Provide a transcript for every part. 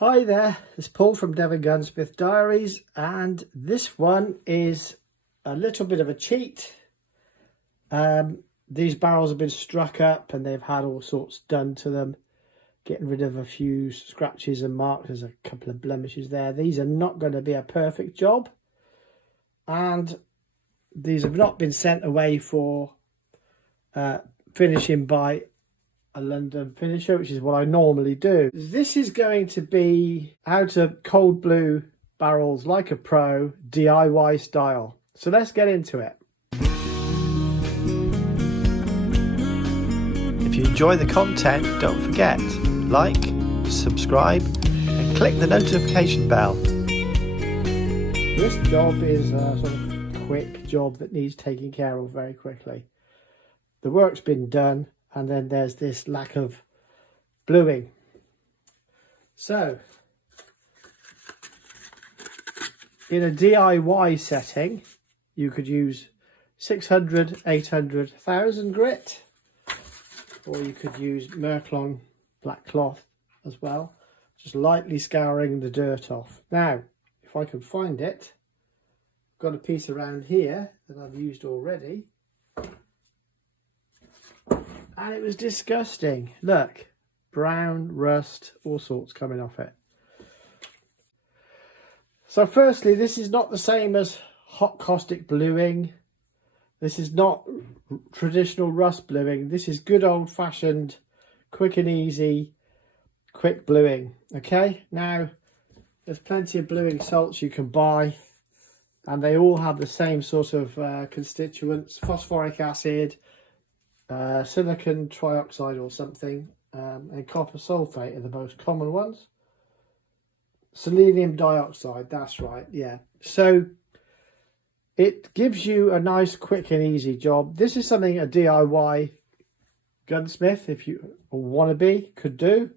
Hi there, it's Paul from Devongunsmith Diaries, and this one is a little bit of a cheat. These barrels have been struck up and they've had all sorts done to them, getting rid of a few scratches and marks. There's a couple of blemishes there. These are not going to be a perfect job, and these have not been sent away for finishing by a London finisher, which is what I normally do. This is going to be how to cold blue barrels like a pro, DIY style. So let's get into it. If you enjoy the content, don't forget, like, subscribe and click the notification bell. This job is a sort of quick job that needs taking care of very quickly. The work's been done, and then there's this lack of bluing. So in a DIY setting, you could use 600, 800, 1000 grit, or you could use Merklon black cloth as well, just lightly scouring the dirt off. Now, if I can find it, I've got a piece around here that I've used already. And it was disgusting. Look, brown, rust, all sorts coming off it. So firstly, this is not the same as hot caustic bluing. This is not traditional rust bluing. This is good old fashioned, quick and easy, quick bluing. Okay, now there's plenty of bluing salts you can buy, and they all have the same sort of constituents: phosphoric acid, silicon trioxide or something, and copper sulfate are the most common ones. Selenium dioxide, that's right, yeah. So it gives you a nice, quick and easy job. This is something a DIY gunsmith, if you want to be, could do.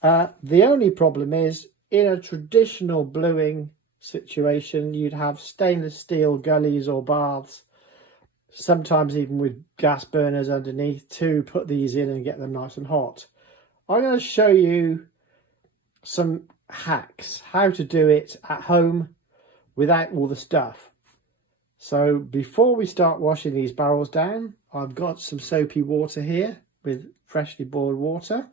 The only problem is, in a traditional bluing situation, you'd have stainless steel gullies or baths, sometimes even with gas burners underneath, to put these in and get them nice and hot. I'm going to show you some hacks, how to do it at home without all the stuff. So before we start washing these barrels down, I've got some soapy water here with freshly boiled water.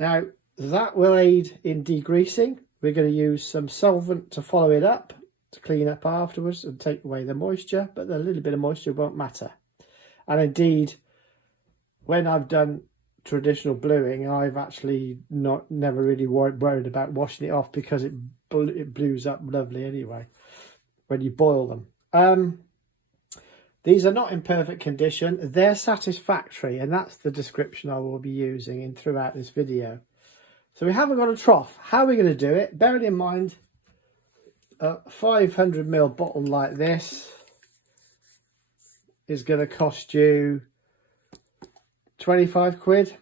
Now that will aid in degreasing. We're going to use some solvent to follow it up, to clean up afterwards and take away the moisture, but a little bit of moisture won't matter. And indeed, when I've done traditional bluing, I've actually never really worried about washing it off, because it blues up lovely anyway when you boil them. These are not in perfect condition. They're satisfactory, and that's the description I will be using throughout this video. So we haven't got a trough. How are we going to do it? Bearing in mind, a 500ml bottle like this is going to cost you 25 quid.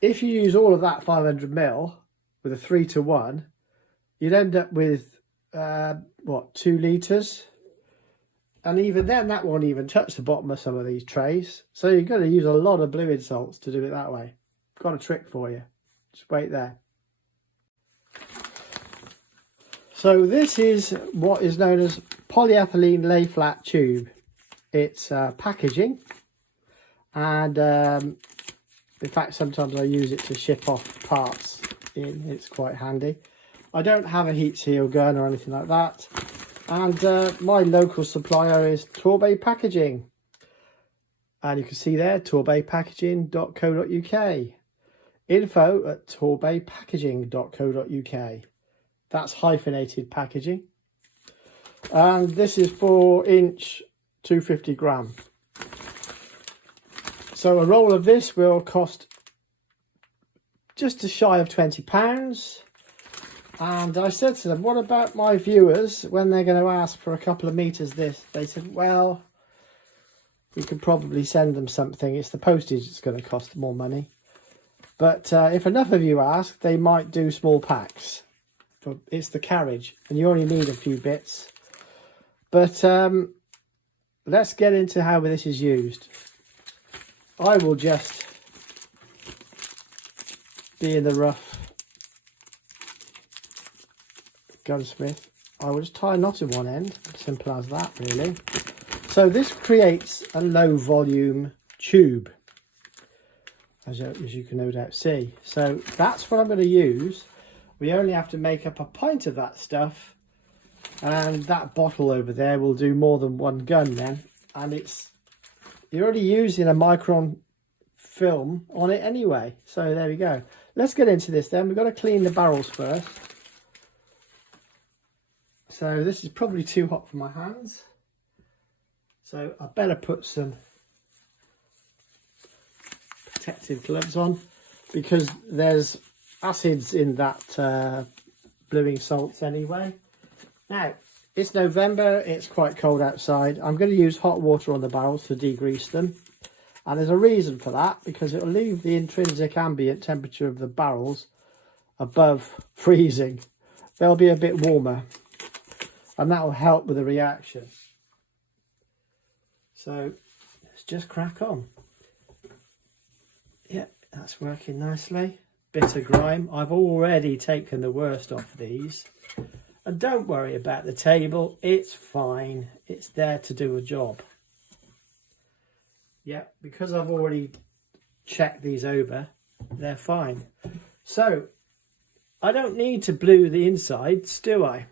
If you use all of that 500ml with a 3-to-1, you'd end up with 2 litres, and even then that won't even touch the bottom of some of these trays. So you're going to use a lot of bluing salts to do it that way. Got a trick for you, just wait there. So this is what is known as polyethylene lay flat tube. It's packaging, and in fact sometimes I use it to ship off parts in. It's quite handy. I don't have a heat seal gun or anything like that, and my local supplier is Torbay Packaging, and you can see there, torbaypackaging.co.uk, info@torbaypackaging.co.uk. That's hyphenated packaging, and this is 4-inch 250 gram. So a roll of this will cost just shy of £20. And I said to them, what about my viewers when they're going to ask for a couple of meters this? They said, well, we could probably send them something. It's the postage that's going to cost more money. But if enough of you ask, they might do small packs. It's the carriage, and you only need a few bits. But let's get into how this is used. I will just being the rough gunsmith, I will just tie a knot in one end. Simple as that, really. So this creates a low volume tube, as you can no doubt see. So that's what I'm going to use. We only have to make up a pint of that stuff, and that bottle over there will do more than one gun then. And you're already using a micron film on it anyway. So there we go. Let's get into this then. We've got to clean the barrels first. So this is probably too hot for my hands. So I better put some protective gloves on, because there's acids in that bluing salts anyway. Now, it's November, it's quite cold outside. I'm going to use hot water on the barrels to degrease them. And there's a reason for that, because it will leave the intrinsic ambient temperature of the barrels above freezing. They'll be a bit warmer, and that will help with the reaction. So let's just crack on. Yeah, that's working nicely. Bit of grime. I've already taken the worst off these. And don't worry about the table, it's fine. It's there to do a job. Yeah, because I've already checked these over, they're fine. So I don't need to blue the insides, do I,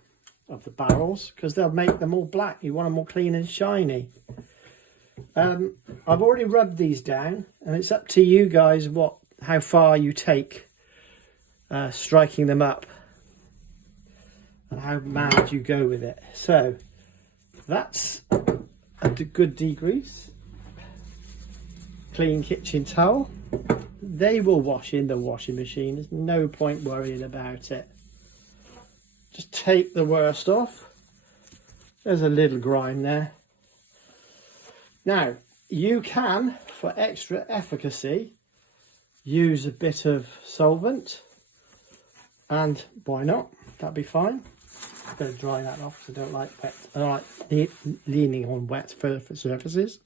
of the barrels, because they'll make them all black. You want them all clean and shiny. I've already rubbed these down, and it's up to you guys how far you take striking them up and how mad you go with it. So that's a good degrease. Clean kitchen towel. They will wash in the washing machine. There's no point worrying about it. Just take the worst off. There's a little grime there. Now, you can, for extra efficacy, use a bit of solvent, and why not? That'd be fine. Better dry that off, because I don't like wet. I don't like leaning on wet surfaces.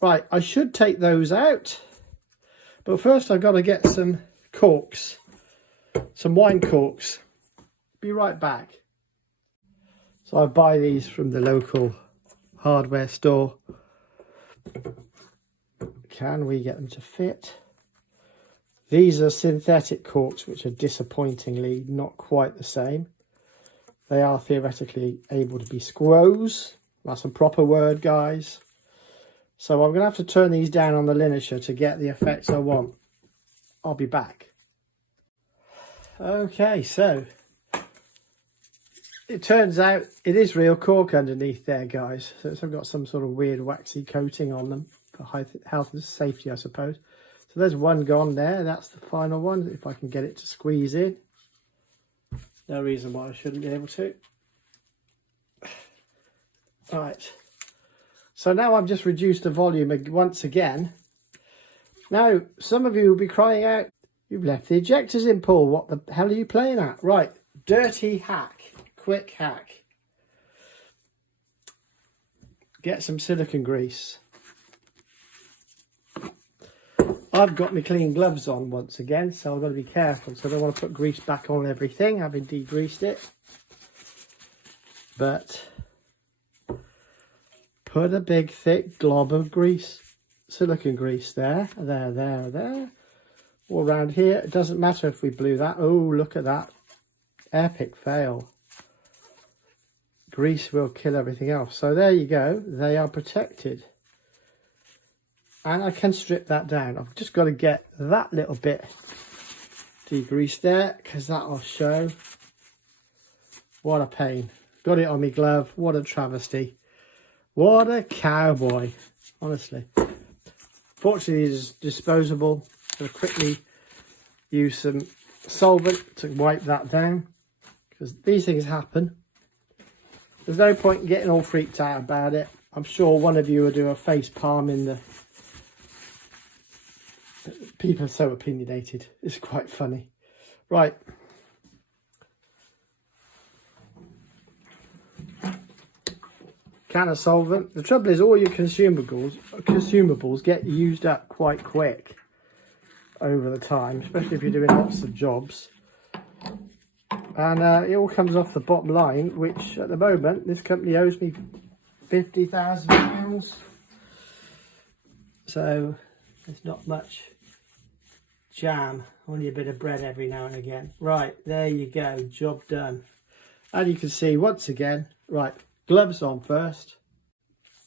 Right, I should take those out, but first I've got to get some corks, some wine corks. Be right back. So I buy these from the local hardware store. Can we get them to fit? These are synthetic corks, which are disappointingly not quite the same. They are theoretically able to be squoze. That's a proper word, guys. So I'm going to have to turn these down on the linisher to get the effects I want. I'll be back. Okay, so it turns out it is real cork underneath there, guys. So I've got some sort of weird waxy coating on them for health and safety, I suppose. So there's one gone there. That's the final one, if I can get it to squeeze in. No reason why I shouldn't be able to. Right. So now I've just reduced the volume once again. Now, some of you will be crying out, you've left the ejectors in, Paul. What the hell are you playing at? Right. Dirty hack. Quick hack. Get some silicone grease. I've got my clean gloves on once again, so I've got to be careful. So I don't want to put grease back on everything, having degreased it. But put a big thick glob of grease, silicone grease there, all around here. It doesn't matter if we blew that. Oh, look at that. Epic fail. Grease will kill everything else. So there you go. They are protected. And I can strip that down. I've just got to get that little bit degreased there, because that will show. What a pain. Got it on my glove. What a travesty. What a cowboy. Honestly. Fortunately, it's disposable. I'm going to quickly use some solvent to wipe that down, because these things happen. There's no point in getting all freaked out about it. I'm sure one of you will do a face palm in the... People are so opinionated. It's quite funny. Right. Can of solvent. The trouble is all your consumables get used up quite quick. over the time, especially if you're doing lots of jobs. And it all comes off the bottom line, which at the moment this company owes me £50,000. So there's not much jam, only a bit of bread every now and again. Right, there you go, job done. And you can see once again, right, gloves on first.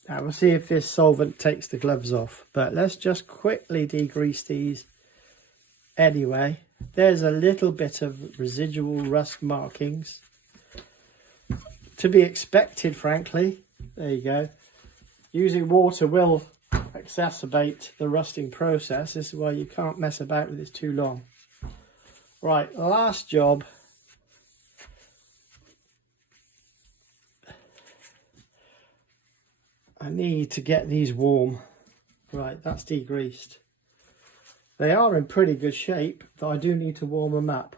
Now we'll see if this solvent takes the gloves off, but let's just quickly degrease these anyway. There's a little bit of residual rust markings, to be expected, frankly. There you go. Using water will exacerbate the rusting process. This is why you can't mess about with this too long. Right, last job. I need to get these warm. Right, that's degreased. They are in pretty good shape, but I do need to warm them up.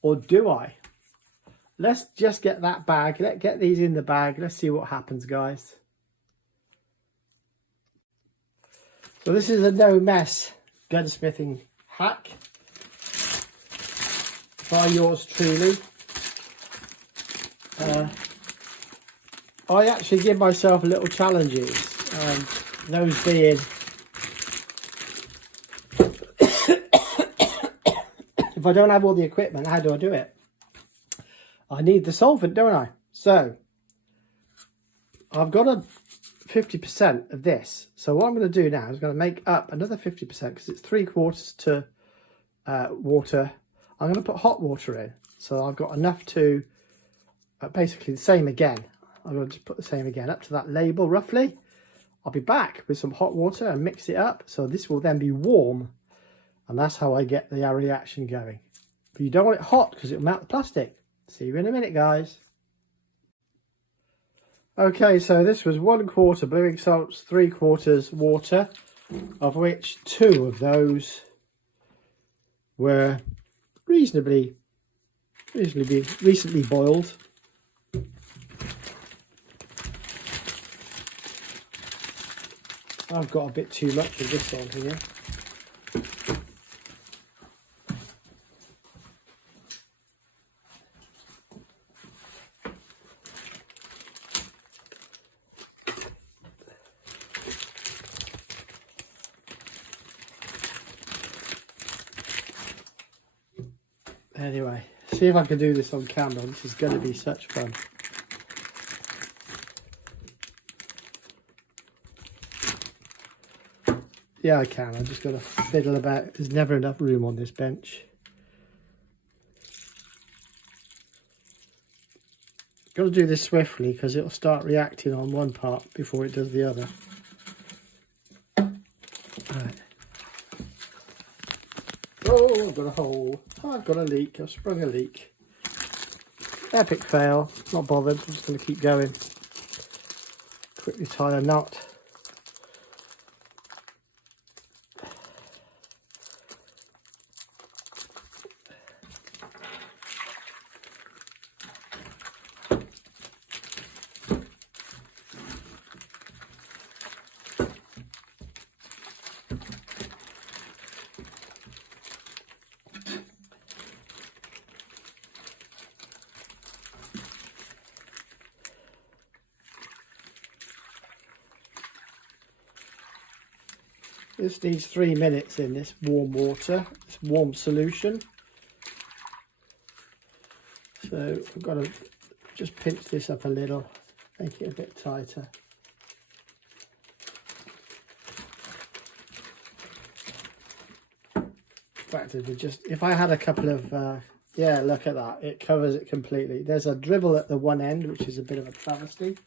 Or do I? Let's just get that bag. Let's get these in the bag. Let's see what happens, guys. So this is a no mess gunsmithing hack by yours truly. I actually give myself little challenges, those being if I don't have all the equipment, how do I do it? I need the solvent, don't I? So I've got a 50% of this. So what I'm going to do now is going to make up another 50% because it's 3/4 to water. I'm going to put hot water in. So I've got enough to basically the same again. I'm going to just put the same again up to that label roughly. I'll be back with some hot water and mix it up. So this will then be warm. And that's how I get the reaction going. But you don't want it hot because it'll melt the plastic. See you in a minute, guys. Okay, so this was 1/4 blue ink salts, 3/4 water, of which 2 of those were recently boiled. I've got a bit too much of this on here. Anyway, see if I can do this on camera. This is going to be such fun. Yeah, I can. I just got to fiddle about. There's never enough room on this bench. Got to do this swiftly because it'll start reacting on one part before it does the other. Right. Oh, I've got a hole. Oh, I've got a leak. I've sprung a leak. Epic fail. Not bothered. I'm just going to keep going. Quickly tie a knot. This needs 3 minutes in this warm water, this warm solution. So I've got to just pinch this up a little, make it a bit tighter. In fact, if I had a couple of, yeah, look at that, it covers it completely. There's a dribble at the one end, which is a bit of a travesty.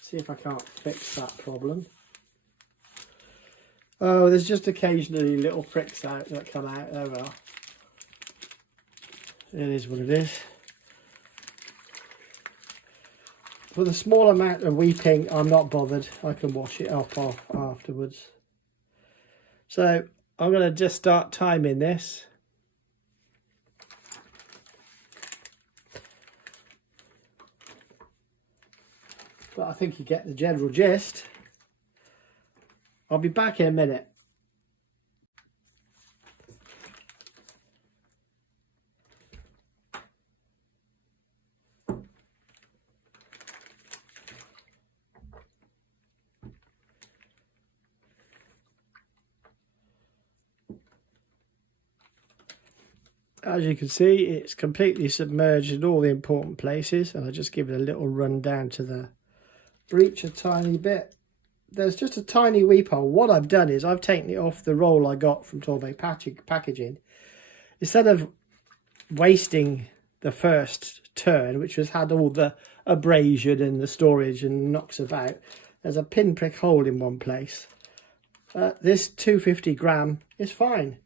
See if I can't fix that problem. Oh, there's just occasionally little pricks out that come out. There we are. It is what it is. For the small amount of weeping, I'm not bothered. I can wash it off afterwards. So I'm going to just start timing this. But I think you get the general gist. I'll be back in a minute. As you can see, it's completely submerged in all the important places, and I just give it a little run down to the breech a tiny bit. There's just a tiny weep hole. What I've done is I've taken it off the roll I got from Torbay packaging. Instead of wasting the first turn, which has had all the abrasion and the storage and knocks about, there's a pinprick hole in one place. This 250 gram is fine.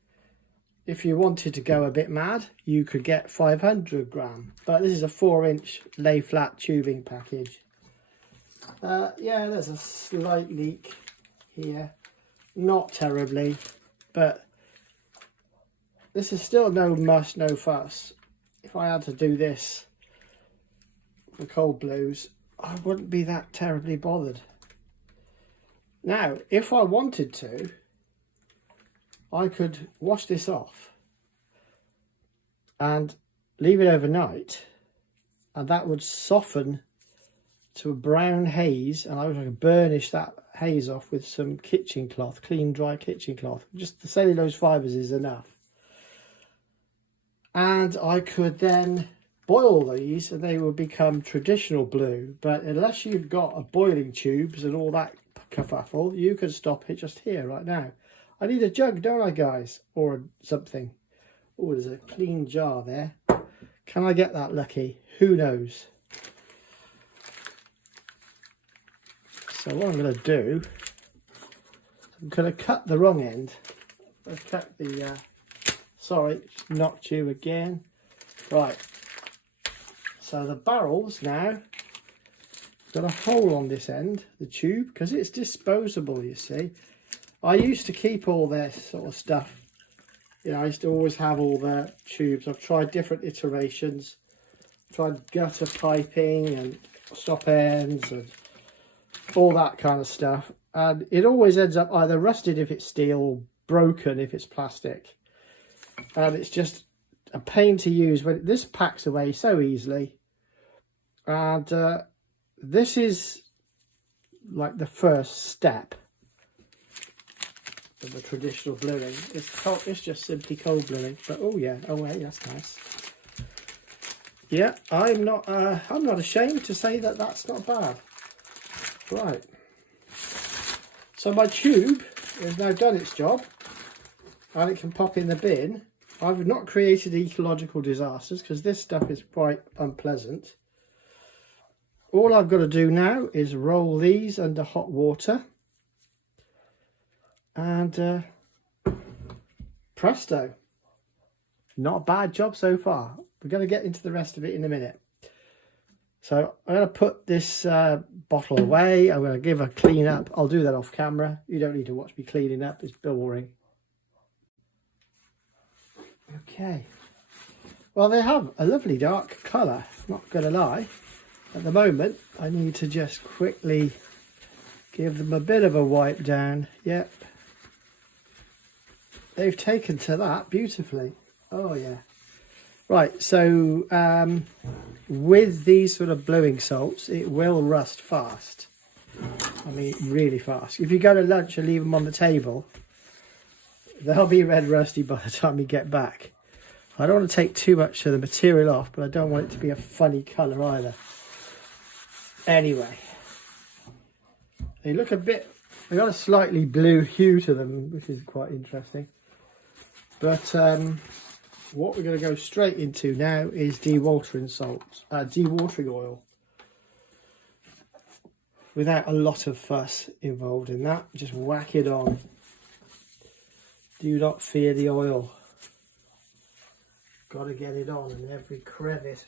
If you wanted to go a bit mad, you could get 500 gram, but this is a 4-inch lay flat tubing package. Yeah, there's a slight leak here, not terribly, but this is still no muss, no fuss. If I had to do this for cold blues, I wouldn't be that terribly bothered. Now, if I wanted to, I could wash this off and leave it overnight, and that would soften to a brown haze, and I would burnish that haze off with some kitchen cloth, clean dry kitchen cloth. Just the cellulose fibres is enough. And I could then boil these and they would become traditional blue, but unless you've got a boiling tubes and all that kerfuffle, you can stop it just here right now. I need a jug, don't I, guys? Or something. Oh, there's a clean jar there. Can I get that lucky? Who knows? So what I'm going to do, I'm going to cut the wrong end. Let's cut the, sorry, just knocked you again. Right. So the barrel's now got a hole on this end, the tube, because it's disposable, you see. I used to keep all this sort of stuff. You know, I used to always have all the tubes. I've tried different iterations. Tried gutter piping and stop ends and all that kind of stuff. And it always ends up either rusted if it's steel or broken if it's plastic. And it's just a pain to use when this packs away so easily. And this is like the first step of the traditional bluing. It's just simply cold bluing. But oh yeah, oh wait, that's nice. Yeah, I'm not ashamed to say that that's not bad. Right. So my tube has now done its job, and it can pop in the bin. I've not created ecological disasters because this stuff is quite unpleasant. All I've got to do now is roll these under hot water, and presto. Not a bad job so far. We're going to get into the rest of it in a minute. So I'm going to put this bottle away. I'm going to give a clean up. I'll do that off camera. You don't need to watch me cleaning up. It's boring. Okay. Well, they have a lovely dark colour. Not going to lie. At the moment, I need to just quickly give them a bit of a wipe down. Yep. They've taken to that beautifully. Oh, yeah. Right, so with these sort of bluing salts, it will rust fast. I mean, really fast. If you go to lunch and leave them on the table, they'll be red rusty by the time you get back. I don't want to take too much of the material off, but I don't want it to be a funny colour either. Anyway, they look a bit, they got a slightly blue hue to them, which is quite interesting. But what we're going to go straight into now is dewatering salts, dewatering oil. Without a lot of fuss involved in that, just whack it on. Do not fear the oil. Got to get it on in every crevice.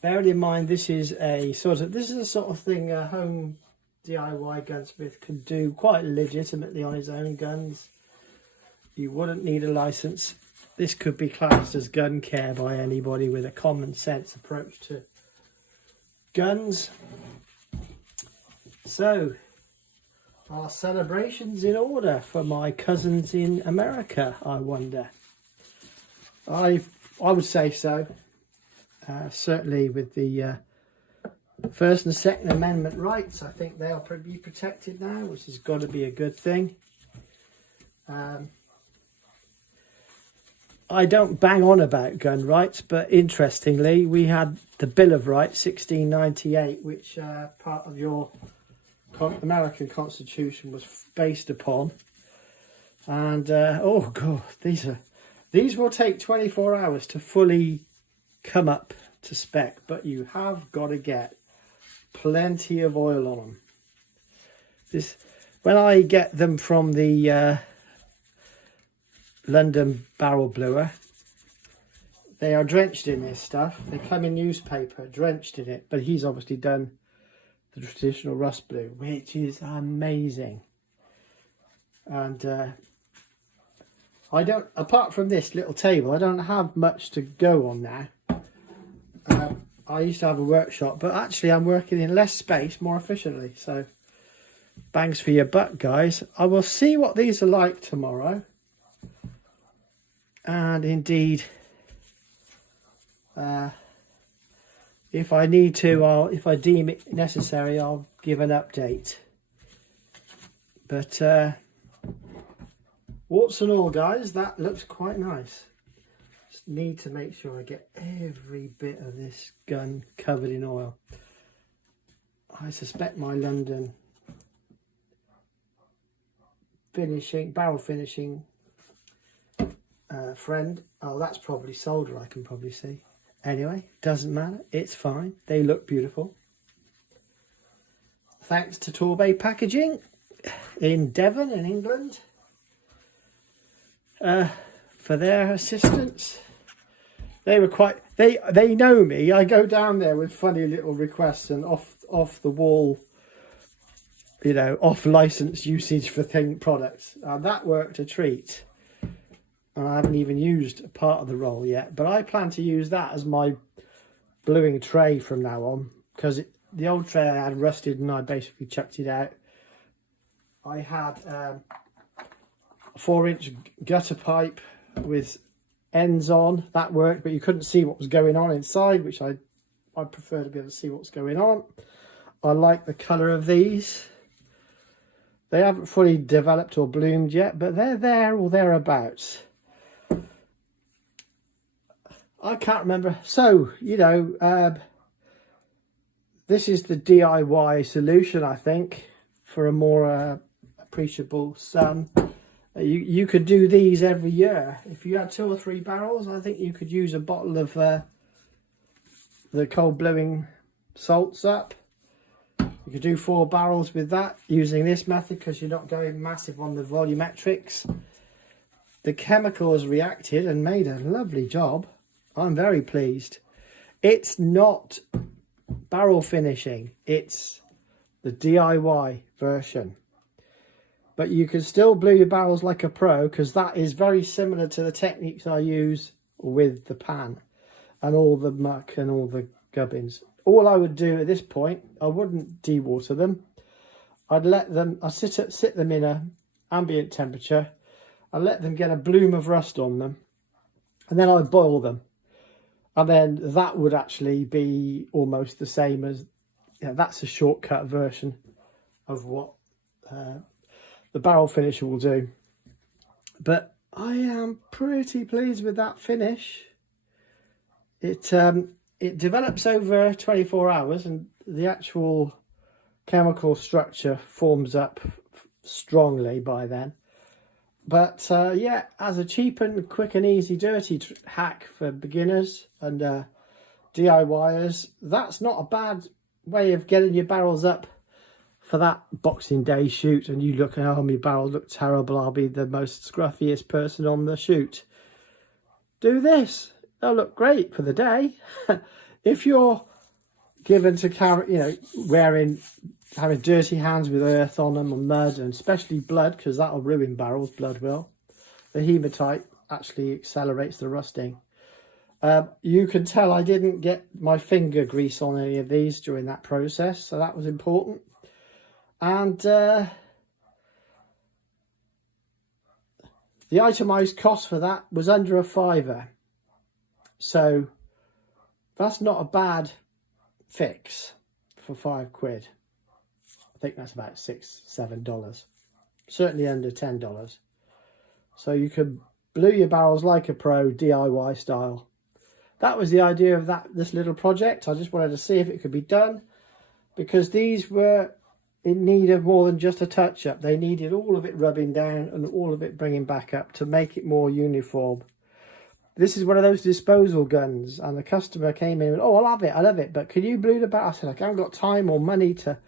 Bearing in mind, this is a sort of thing a home DIY gunsmith can do quite legitimately on his own guns. You wouldn't need a license. This could be classed as gun care by anybody with a common sense approach to guns. So, are celebrations in order for my cousins in America, I wonder? I would say so. Certainly with the First and Second Amendment rights, I think they'll be protected now, which has got to be a good thing. I don't bang on about gun rights, but interestingly, we had the Bill of Rights, 1698, which part of your American Constitution was based upon. And oh god, these will take 24 hours to fully come up to spec, but you have got to get plenty of oil on them. When I get them from the London barrel bluer, they are drenched in this stuff. They come in newspaper drenched in it, but he's obviously done the traditional rust blue, which is amazing. And I don't, apart from this little table, I don't have much to go on now. I used to have a workshop, but actually I'm working in less space more efficiently, so bangs for your buck, guys. I will see what these are like tomorrow, and indeed if I need to, if I deem it necessary, I'll give an update. But warts and all, guys, that looks quite nice. Just need to make sure I get every bit of this gun covered in oil. I suspect my London barrel finishing friend, oh, that's probably solder, I can probably see. Anyway, doesn't matter, it's fine. They look beautiful. Thanks to Torbay Packaging in Devon in England for their assistance. They were quite, they know me. I go down there with funny little requests and off the wall, you know, off license usage for products. That worked a treat. And I haven't even used a part of the roll yet, but I plan to use that as my bluing tray from now on, because the old tray I had rusted and I basically chucked it out. I had a 4-inch gutter pipe with ends on. That worked, but you couldn't see what was going on inside, which I prefer to be able to see what's going on. I like the colour of these. They haven't fully developed or bloomed yet, but they're there or thereabouts. I can't remember. So, you know, this is the DIY solution, I think, for a more appreciable sum. You could do these every year. If you had 2 or 3 barrels, I think you could use a bottle of the cold blowing salts up. You could do 4 barrels with that using this method, because you're not going massive on the volumetrics. The chemical has reacted and made a lovely job. I'm very pleased. It's not barrel finishing, it's the DIY version. But you can still blue your barrels like a pro, because that is very similar to the techniques I use with the pan and all the muck and all the gubbins. All I would do at this point, I wouldn't dewater them. I'd let them, I'd sit them in a ambient temperature. I'd let them get a bloom of rust on them, and then I'd boil them. And then that would actually be almost the same as, you know, that's a shortcut version of what the barrel finisher will do. But I am pretty pleased with that finish. It develops over 24 hours, and the actual chemical structure forms up strongly by then. But yeah, as a cheap and quick and easy dirty hack for beginners and DIYers, that's not a bad way of getting your barrels up for that Boxing Day shoot. And you look, oh, my barrels look terrible, I'll be the most scruffiest person on the shoot. Do this, they'll look great for the day. If you're given to carry, you know, having dirty hands with earth on them and mud, and especially blood, because that'll ruin barrels, blood will. The hematite actually accelerates the rusting. You can tell I didn't get my finger grease on any of these during that process, so that was important. And the itemised cost for that was under a £5. So that's not a bad fix for £5. I think that's about $6-7, certainly under $10. So you could Blue your barrels like a pro, DIY style. That was the idea of this little project. I just wanted to see if it could be done, because these were in need of more than just a touch-up. They needed all of it rubbing down and all of it bringing back up to make it more uniform. This is one of those disposal guns, and the customer came in and, oh, I love it, but can you blue the barrel? I said, I haven't got time or money to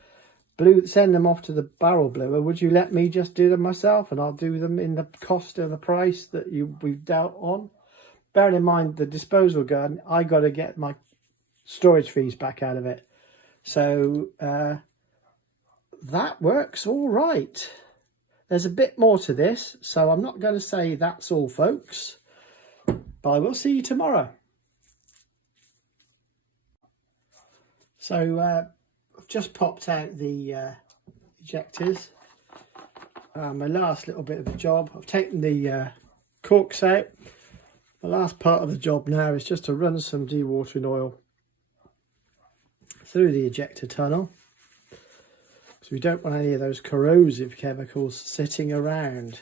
send them off to the barrel bluer. Would you let me just do them myself, and I'll do them in the cost of the price that we've dealt on? Bearing in mind the disposal gun, I got to get my storage fees back out of it. So that works all right. There's a bit more to this, so I'm not going to say that's all, folks. But I will see you tomorrow. So I've just popped out the ejectors. My last little bit of the job. I've taken the corks out. The last part of the job now is just to run some dewatering oil through the ejector tunnel, so we don't want any of those corrosive chemicals sitting around.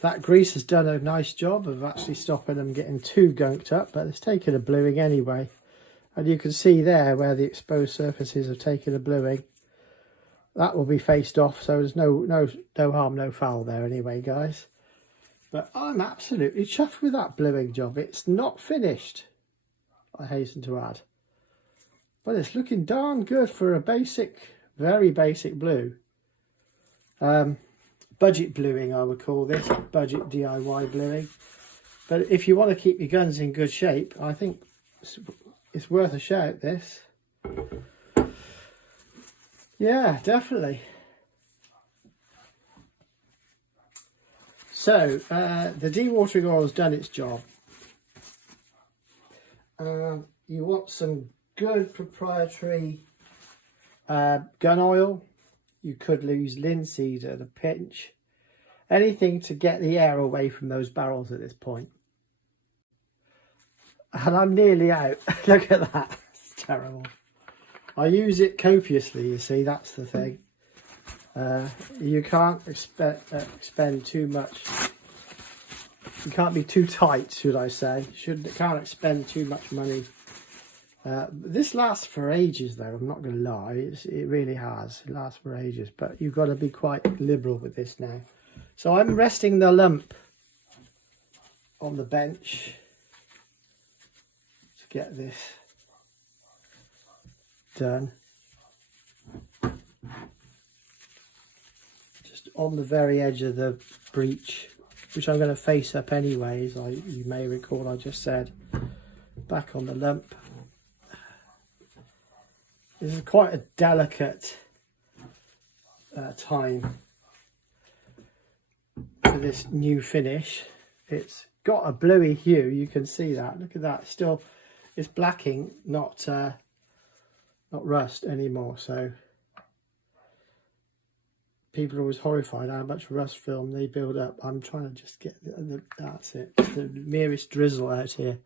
That grease has done a nice job of actually stopping them getting too gunked up, but it's taken a bluing anyway. And you can see there where the exposed surfaces have taken a bluing. That will be faced off, so there's no harm, no foul there anyway, guys. But I'm absolutely chuffed with that bluing job. It's not finished, I hasten to add. But it's looking darn good for a basic, very basic blue. Budget bluing, I would call this. Budget DIY bluing. But if you want to keep your guns in good shape, I think it's worth a shout, this. Yeah, definitely. So, the dewatering oil has done its job. You want some good proprietary gun oil. You could use linseed at a pinch. Anything to get the air away from those barrels at this point. And I'm nearly out. Look at that. It's terrible. I use it copiously, you see, that's the thing. You can't expend too much. You can't be too tight, should I say. Can't expend too much money. This lasts for ages, though. I'm not going to lie. It really has. It lasts for ages. But you've got to be quite liberal with this now. So I'm resting the lump on the bench to get this done. Just on the very edge of the breech, which I'm going to face up anyways. You may recall I just said back on the lump. This is quite a delicate time for this new finish. It's got a bluey hue, you can see that. Look at that. Still, it's blacking, not rust anymore. So people are always horrified how much rust film they build up. I'm trying to just get that's it. The merest drizzle out here.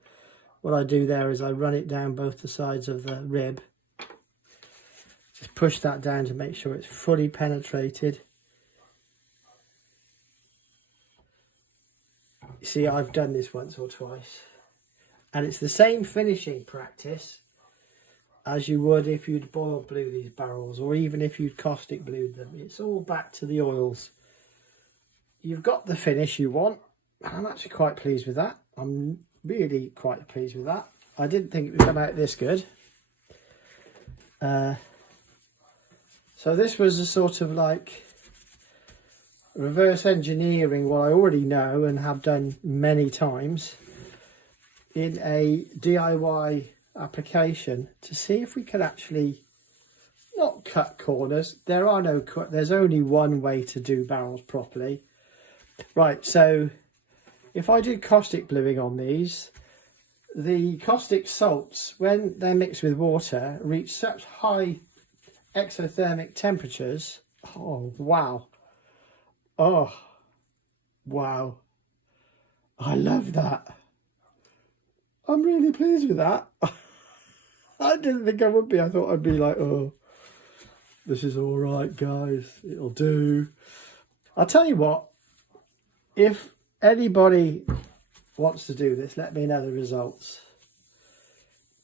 What I do there is I run it down both the sides of the rib. Just push that down to make sure it's fully penetrated. You see, I've done this once or twice. And it's the same finishing practice as you would if you'd boil blue these barrels, or even if you'd caustic blued them. It's all back to the oils. You've got the finish you want. I'm actually quite pleased with that. I'm really quite pleased with that. I didn't think it would come out this good. So this was a sort of like reverse engineering what I already know and have done many times in a DIY application to see if we could actually not cut corners. There's only one way to do barrels properly. Right, so if I do caustic bluing on these, the caustic salts, when they're mixed with water, reach such high exothermic temperatures. Oh wow. Oh wow, I love that. I'm really pleased with that. I didn't think I would be. I thought I'd be like, oh, this is all right, guys, it'll do. I'll tell you what, if anybody wants to do this, let me know the results.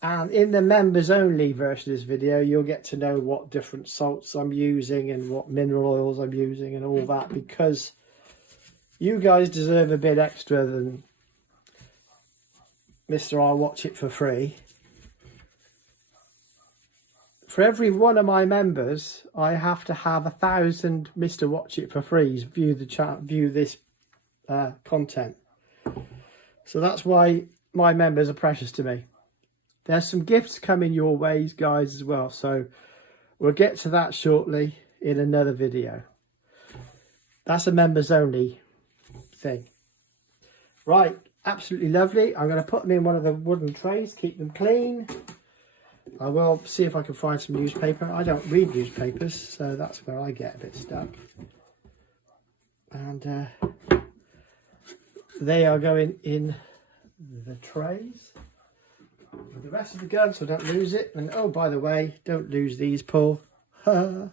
And in the members only version of this video, you'll get to know what different salts I'm using and what mineral oils I'm using and all that, because you guys deserve a bit extra than Mr. I'll watch it for free. For every one of my members, I have to have 1,000 Mr. Watch It for Frees view this content. So that's why my members are precious to me. There's some gifts coming your ways, guys, as well. So we'll get to that shortly in another video. That's a members only thing. Right, absolutely lovely. I'm going to put them in one of the wooden trays, keep them clean. I will see if I can find some newspaper. I don't read newspapers, so that's where I get a bit stuck. And they are going in the trays with the rest of the gun, so don't lose it. And oh, by the way, don't lose these, Paul. Right,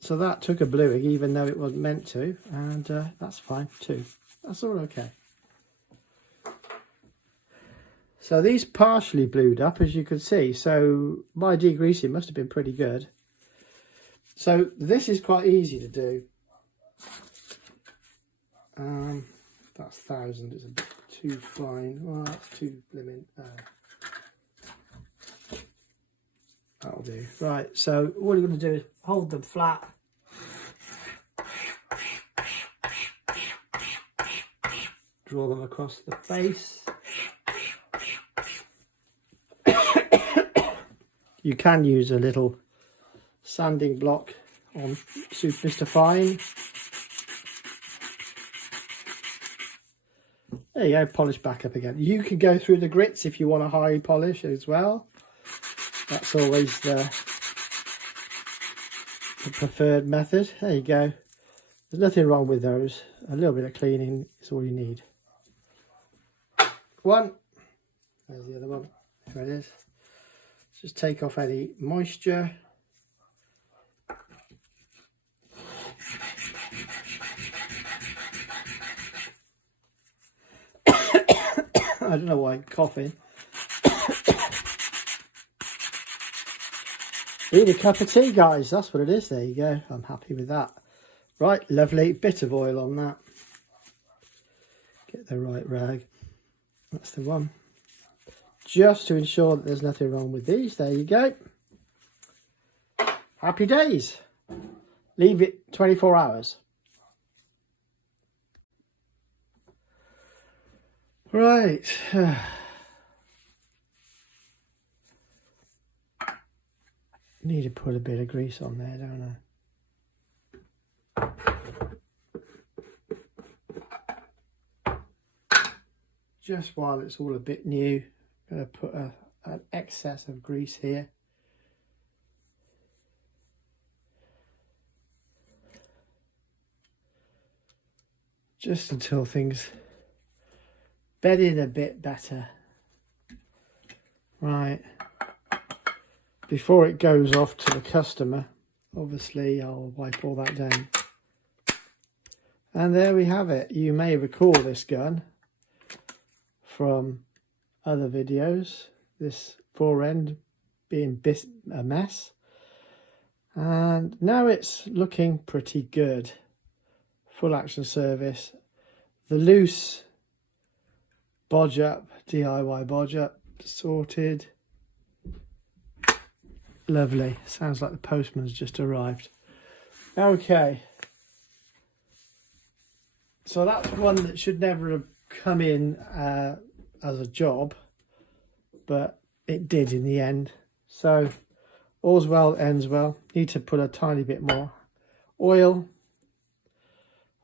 so that took a bluing, even though it wasn't meant to, and that's fine too. That's all okay. So these partially blued up, as you can see. So my degreasing must have been pretty good. So this is quite easy to do. That's 1,000 is a bit too fine. Well, that's too blimmin'. That'll do. Right, so all you're going to do is hold them flat. Draw them across the face. You can use a little sanding block on Mr. Fine. There you go, polish back up again. You can go through the grits if you want a high polish as well. That's always the preferred method. There you go. There's nothing wrong with those. A little bit of cleaning is all you need. One. There's the other one. There it is. Just take off any moisture. I don't know why I'm coughing. Need a cup of tea, guys. That's what it is. There you go. I'm happy with that. Right, lovely. Bit of oil on that. Get the right rag. That's the one. Just to ensure that there's nothing wrong with these. There you go. Happy days. Leave it 24 hours. Right. Need to put a bit of grease on there, don't I? Just while it's all a bit new. Going to put an excess of grease here. Just until things bed in a bit better. Right. Before it goes off to the customer, obviously I'll wipe all that down. And there we have it. You may recall this gun from other videos, this fore end being a mess, and now it's looking pretty good. Full action service, the loose bodge up, DIY bodge up, sorted. Lovely. Sounds like the postman's just arrived. Okay, so that's one that should never have come in as a job, but it did in the end. So all's well ends well. Need to put a tiny bit more oil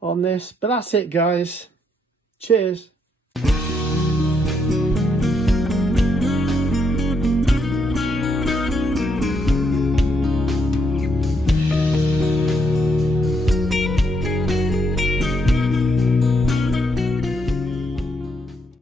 on this, but that's it, guys. Cheers.